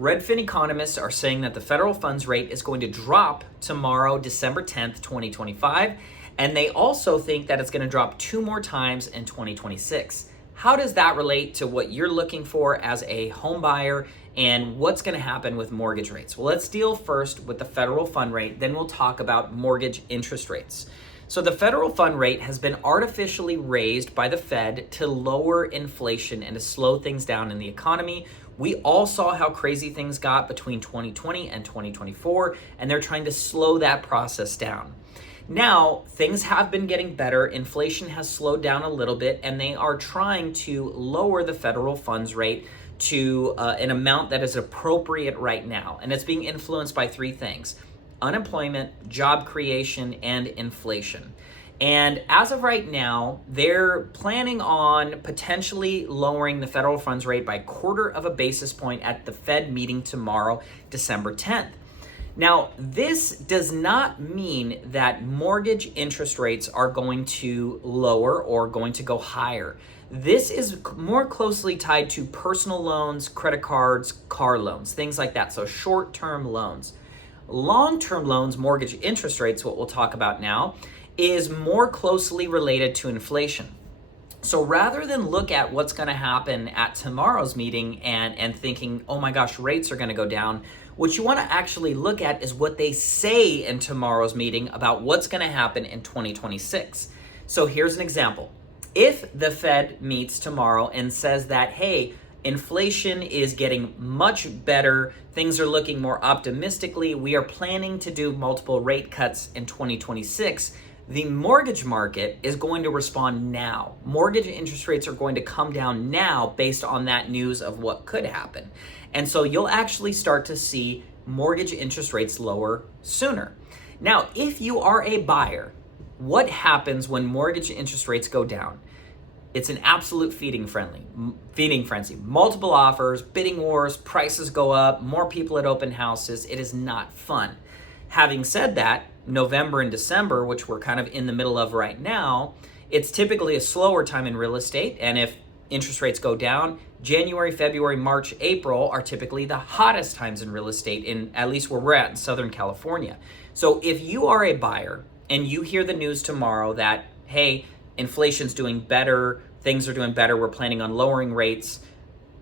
Redfin economists are saying that the federal funds rate is going to drop tomorrow, December 10th, 2025, and they also think that it's going to drop 2 more times in 2026. How does that relate to what you're looking for as a home buyer and what's going to happen with mortgage rates? Well, let's deal first with the federal fund rate, then we'll talk about mortgage interest rates. So the federal fund rate has been artificially raised by the Fed to lower inflation and to slow things down in the economy. We all saw how crazy things got between 2020 and 2024, and they're trying to slow that process down. Now, things have been getting better. Inflation has slowed down a little bit, and they are trying to lower the federal funds rate to an amount that is appropriate right now. And it's being influenced by 3 things: unemployment, job creation, and inflation. And as of right now, they're planning on potentially lowering the federal funds rate by 1/4 basis point at the Fed meeting tomorrow, December 10th. Now, this does not mean that mortgage interest rates are going to lower or going to go higher. This is more closely tied to personal loans, credit cards, car loans, things like that. So short-term loans. Long-term loans, mortgage interest rates, what we'll talk about now, is more closely related to inflation. So rather than look at what's going to happen at tomorrow's meeting and thinking, oh my gosh, rates are going to go down, what you want to actually look at is what they say in tomorrow's meeting about what's going to happen in 2026. So here's an example. If the Fed meets tomorrow and says that, hey, inflation is getting much better, things are looking more optimistically, we are planning to do multiple rate cuts in 2026, the mortgage market is going to respond now. Mortgage interest rates are going to come down now based on that news of what could happen. And so you'll actually start to see mortgage interest rates lower sooner. Now, if you are a buyer, what happens when mortgage interest rates go down? It's an absolute feeding frenzy. Multiple offers, bidding wars, prices go up, more people at open houses. It is not fun. Having said that, November and December, which we're kind of in the middle of right now, it's typically a slower time in real estate. And if interest rates go down, January, February, March, April are typically the hottest times in real estate, in at least where we're at in Southern California. So if you are a buyer and you hear the news tomorrow that, hey, inflation's doing better, things are doing better, we're planning on lowering rates,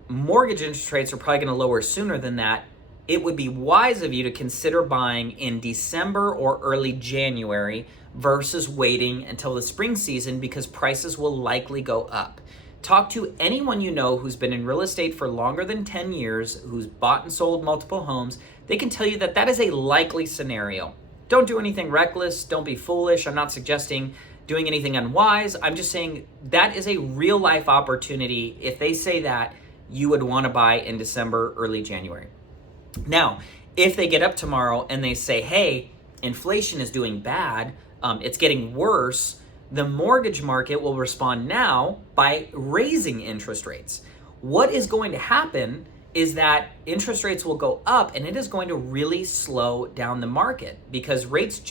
mortgage interest rates are probably going to lower sooner than that, it would be wise of you to consider buying in December or early January versus waiting until the spring season, because prices will likely go up. Talk to anyone you know who's been in real estate for longer than 10 years, who's bought and sold multiple homes. They can tell you that that is a likely scenario. Don't do anything reckless. Don't be foolish. I'm not suggesting doing anything unwise. I'm just saying that is a real life opportunity. If they say that, you would want to buy in December, early January. Now, if they get up tomorrow and they say, hey, inflation is doing bad, it's getting worse, the mortgage market will respond now by raising interest rates. What is going to happen is that interest rates will go up, and it is going to really slow down the market, because rates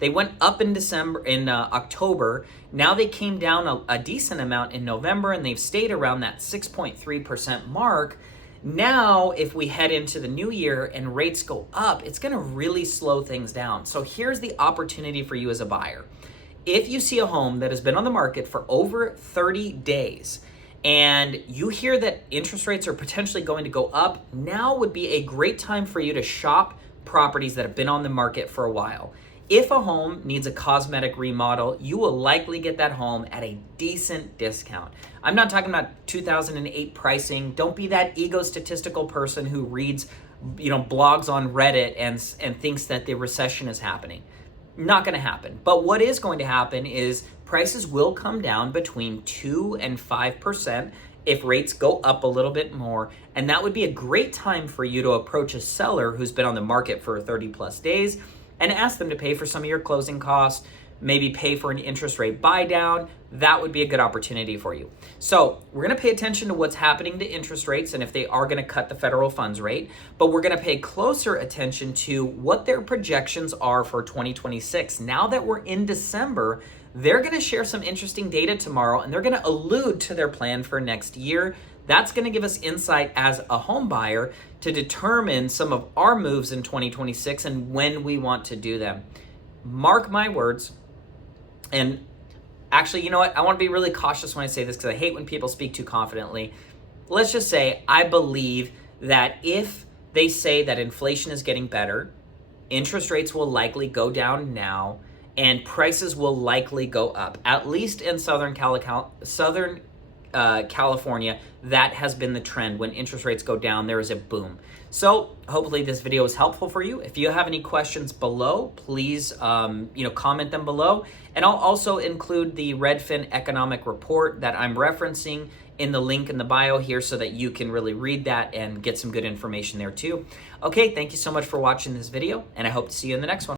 they went up in October. Now they came down a decent amount in November, and they've stayed around that 6.3% mark. Now, if we head into the new year and rates go up, it's going to really slow things down. So here's the opportunity for you as a buyer. If you see a home that has been on the market for over 30 days and you hear that interest rates are potentially going to go up, now would be a great time for you to shop properties that have been on the market for a while. If a home needs a cosmetic remodel, you will likely get that home at a decent discount. I'm not talking about 2008 pricing. Don't be that egotistical person who reads, blogs on Reddit and thinks that the recession is happening. Not going to happen. But what is going to happen is prices will come down between 2 and 5% if rates go up a little bit more. And that would be a great time for you to approach a seller who's been on the market for 30 plus days and ask them to pay for some of your closing costs, maybe pay for an interest rate buy down. That would be a good opportunity for you. So we're going to pay attention to what's happening to interest rates and if they are going to cut the federal funds rate, but we're going to pay closer attention to what their projections are for 2026. Now that we're in December, they're going to share some interesting data tomorrow, and they're going to allude to their plan for next year. That's going to give us insight as a home buyer to determine some of our moves in 2026 and when we want to do them. Mark my words. And actually, you know what? I want to be really cautious when I say this because I hate when people speak too confidently. Let's just say I believe that if they say that inflation is getting better, interest rates will likely go down now, and prices will likely go up. At least in Southern California, that has been the trend. When interest rates go down, there is a boom. So hopefully this video is helpful for you. If you have any questions below, please comment them below. And I'll also include the Redfin economic report that I'm referencing in the link in the bio here so that you can really read that and get some good information there too. Okay, thank you so much for watching this video, and I hope to see you in the next one.